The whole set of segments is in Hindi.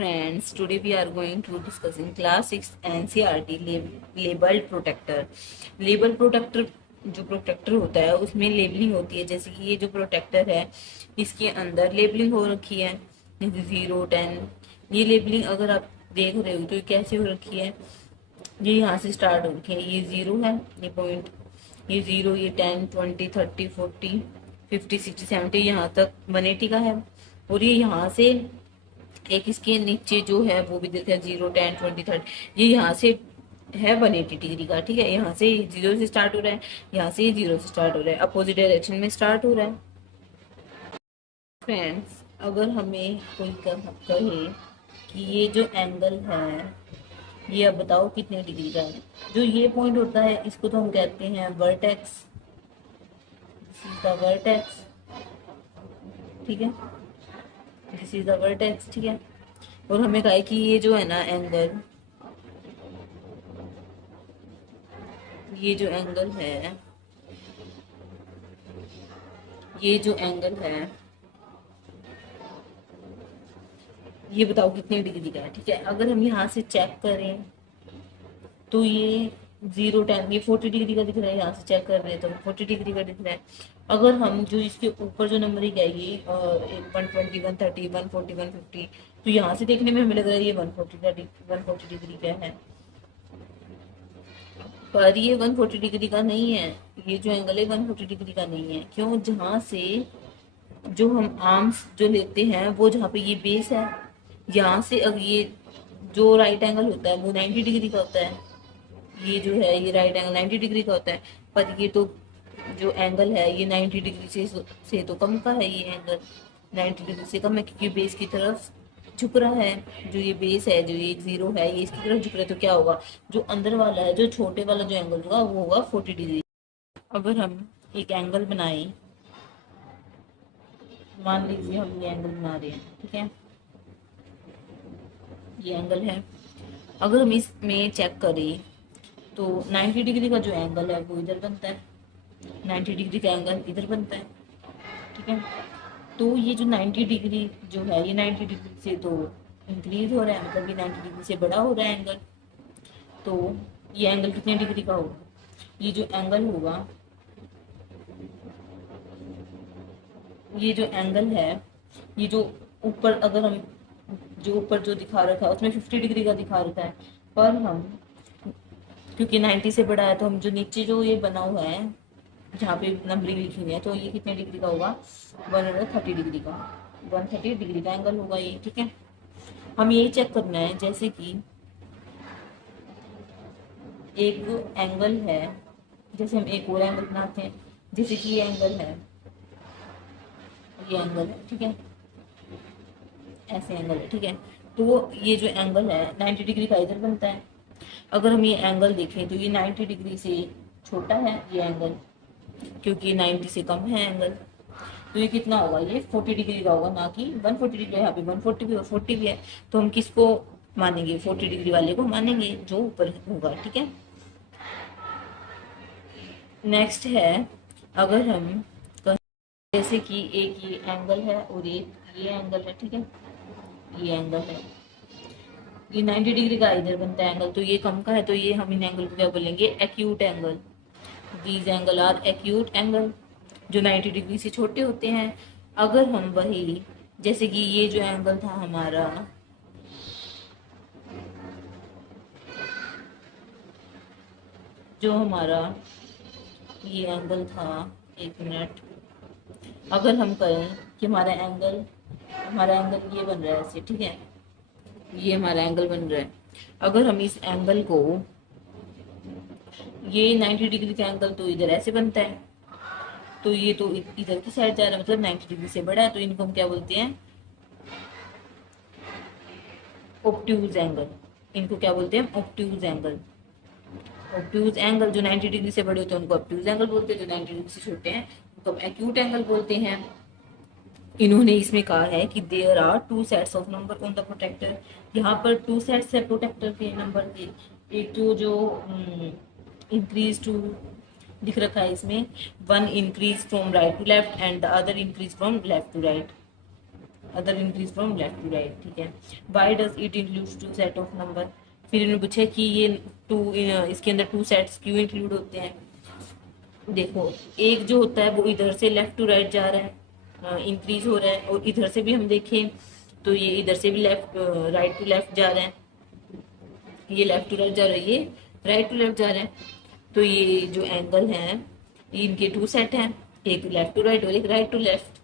friends, today we are going to discussing class 6 NCERT labeled protector. Label protector जो प्रोटेक्टर होता है उसमें लेबलिंग होती है। जैसे कि ये जो प्रोटेक्टर है इसके अंदर लेबलिंग हो रखी है, जैसे 0 10। ये लेबलिंग अगर आप देख रहे हो तो ये कैसे हो रखी है, ये यहाँ से स्टार्ट हो रखी है। ये 0 है, ये पॉइंट, ये 0, ये 10 20 30 40 50 60 70 यहाँ तक 180 का है। और ये यहाँ से एक इसके नीचे जो है वो भी देखा 0 10 20 30, ये यहाँ से है 180 डिग्री का। ठीक है, यहाँ से 0 से स्टार्ट हो रहा है, यहाँ से 0 से स्टार्ट हो रहा है, अपोजिट डायरेक्शन में स्टार्ट हो रहा है। फ्रेंड्स, अगर हमें कोई कहे कि ये जो एंगल है ये अब बताओ कितने डिग्री का है, जो ये पॉइंट होता है इसको तो हम कहते हैं vertex. This is the vertex, ठीक है, दिस इज द वर्टेक्स, ठीक है। और हमें कहा है कि ये जो है ना एंगल, ये जो एंगल है, ये जो एंगल है ये बताओ कितने डिग्री का है। ठीक है, अगर हम यहाँ से चेक करें तो ये 0 10, ये 40 डिग्री का दिख रहा है। यहाँ से चेक कर रहे हैं तो 40 डिग्री का दिख रहा है। अगर हम जो इसके ऊपर जो नंबरिंग है ये 120 130 140 150, तो यहाँ से देखने में हमें लग रहा है ये 140 डिग्री का है, पर ये 140 डिग्री का नहीं है। ये जो एंगल है 140 डिग्री का नहीं है। क्यों? जहाँ से जो हम आर्म्स जो लेते हैं वो जहाँ पे ये बेस है, यहाँ से अगर ये जो राइट एंगल होता है वो 90 डिग्री का होता है। ये जो है ये राइट एंगल 90 डिग्री का होता है, पर ये तो जो एंगल है ये 90 डिग्री से तो कम का है। ये एंगल 90 डिग्री से कम है क्योंकि बेस की तरफ झुक रहा है। जो ये बेस है, जो ये 0 है, ये इसकी तरफ झुक रहा है, तो क्या होगा, जो अंदर वाला है, जो छोटे वाला जो एंगल होगा वो होगा 40 डिग्री। अगर हम एक एंगल बनाए, मान लीजिए हम ये एंगल बना रहे हैं, ठीक है, ये एंगल है। अगर हम इसमें चेक करें तो 90 डिग्री का जो एंगल है वो इधर बनता है, 90 डिग्री का एंगल इधर बनता है, ठीक है। तो ये जो 90 डिग्री जो है ये 90 डिग्री से तो इंक्रीज हो रहा है, मतलब ये 90 डिग्री से बड़ा हो रहा है एंगल। तो ये एंगल कितने डिग्री का होगा? ये जो एंगल होगा, ये जो एंगल है, ये जो ऊपर अगर हम जो ऊपर जो दिखा रखा है उसमें 50 डिग्री का दिखा रखा है, पर हम क्योंकि 90 से बड़ा है तो हम जो नीचे जो ये बना हुआ है जहाँ पे नंबरिंग लिखी हुई है तो ये कितने डिग्री का होगा? 130 डिग्री का, 130 डिग्री का एंगल होगा ये, ठीक है। हम यही चेक करना है, जैसे कि एक एंगल है, जैसे हम एक और एंगल बनाते हैं, जैसे कि ये एंगल है, ये एंगल है, ठीक है, ऐसे एंगल है, ठीक है। तो ये जो एंगल है 90 डिग्री का इधर बनता है। अगर हम ये एंगल देखें तो ये 90 डिग्री से छोटा है ये एंगल, क्योंकि 90 से कम है एंगल। तो ये कितना होगा? ये 40 डिग्री का होगा, ना कि 140 डिग्री। यहाँ पे 140 भी और 40 भी है, तो हम किसको मानेंगे? 40 डिग्री वाले को मानेंगे जो ऊपर होगा, ठीक है। नेक्स्ट है, अगर हम जैसे कि एक ये एंगल है और एक ये एंगल है, ठीक है, ये एंगल है, ये 90 डिग्री का इधर बनता है एंगल, तो ये कम का है, तो ये हम इन एंगल को क्या बोलेंगे? Acute angle. These angle are acute angle, जो 90 डिग्री से छोटे होते हैं। अगर हम वही, जैसे कि ये जो एंगल था हमारा, जो हमारा ये एंगल था, एक मिनट, अगर हम कहें कि हमारा एंगल ये बन रहा है ऐसे, ठीक है, ये हमारा एंगल बन रहा है। अगर हम इस एंगल को, ये 90 डिग्री का एंगल तो इधर ऐसे बनता है, तो ये तो इधर की साइड जा रहा है, मतलब 90 डिग्री से बड़ा है, तो इनको हम क्या बोलते हैं? Obtuse angle. इनको क्या बोलते हैं? Obtuse angle. ऑब्ट्यूज एंगल जो 90 डिग्री से बड़े होते हैं उनको ऑब्ट्यूज एंगल बोलते हैं, जो 90 डिग्री से छोटे हैं उनको एक्यूट एंगल बोलते हैं। इन्होंने इसमें कहा है कि there are 2 sets of number on the protector. यहाँ पर 2 सेट्स है प्रोटेक्टर के नंबर के। एक तो जो इंक्रीज टू लिख रखा है इसमें, 1 increase from right to left and the other increase from left to right. Other increase from left to right, ठीक है। Why does it include two set of number, फिर इन्होंने पूछा कि ये टू, इसके अंदर टू सेट्स क्यों इंक्लूड होते हैं। देखो, एक जो होता है वो इधर से लेफ्ट टू राइट जा रहा है, इंक्रीज हो रहा है, और इधर से भी हम देखें तो ये इधर से भी लेफ्ट राइट टू लेफ्ट जा रहा है, ये लेफ्ट टू राइट जा रहा है, ये राइट टू लेफ्ट जा रहा है। तो ये जो एंगल है, इनके टू सेट हैं, एक लेफ्ट टू राइट और एक राइट टू लेफ्ट।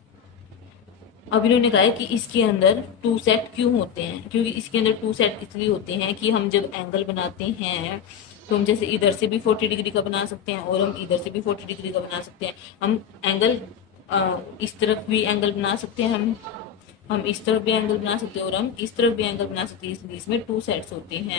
अब इन्होंने कहा है कि इसके अंदर टू सेट क्यों होते हैं, क्योंकि इसके अंदर टू सेट इसलिए होते हैं कि हम जब एंगल बनाते हैं तो हम जैसे इधर से भी 40 डिग्री का बना सकते हैं और हम इधर से भी 40 डिग्री का बना सकते हैं। हम एंगल इस तरफ भी एंगल बना सकते हैं, हम इस तरफ भी एंगल बना सकते हैं और हम इस तरफ भी एंगल बना सकते हैं, इसलिए इसमें टू सेट्स होते हैं।